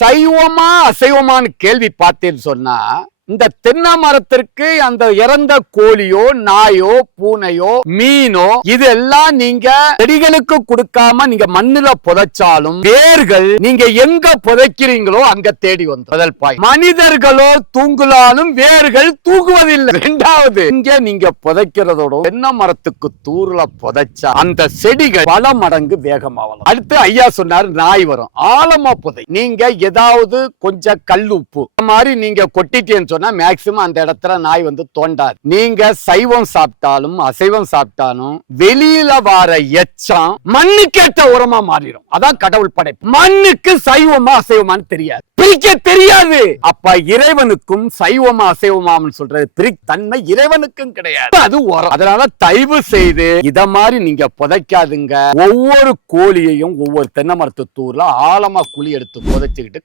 சைவமா அசைவமான்னு கேள்வி பார்த்தேன்னு சொன்னா, இந்த தென்னை மரத்திற்கு அந்த இறந்த கோழியோ நாயோ பூனையோ மீனோ இதெல்லாம் நீங்க செடிகளுக்கு கொடுக்காம நீங்க மண்ணுல புதைச்சாலும் வேர்கள் நீங்க எங்க புதைக்கிறீங்களோ அங்க தேடி வந்து முதல் பாய். மனிதர்களோ தூங்கலாலும் வேர்கள் தூங்குவதில்லை. இரண்டாவது, இங்க நீங்க புதைக்கிறதோட தென்னை மரத்துக்கு தூர்ல புதைச்சா அந்த செடிகள் பல மடங்கு வேகமா வளரும். அடுத்து ஐயா சொன்னாரு நாய் வரும். ஆழமா புதை. நீங்க ஏதாவது கொஞ்சம் கல் உப்பு மாதிரி நீங்க கொட்டிட்டேன்னு மேக்சிமம் அந்த இடத்துல நாய் வந்து தோண்டாது. நீங்க சைவம் சாப்பிட்டாலும் அசைவம் சாப்பிட்டாலும் வெளியில வர எச்சம் மண்ணுக்கேற்ற உரமா மாறிடும். அதான் கடவுள் படைப்பு. மண்ணுக்கு சைவமா அசைவமான்னு தெரியாது, பிரிக்க தெரியாது. அப்ப இறைவனுக்கும் சைவமா அசைவமான்னு சொல்றது தன்மை இறைவனுக்கும் கிடையாது, அது உரம். அதனால தயவு செய்து இத மாதிரி நீங்க புதைக்காதுங்க. ஒவ்வொரு கோழியையும் ஒவ்வொரு தென்னை மரத்து தூர்ல ஆழமா குழி எடுத்து புதைச்சுக்கிட்டு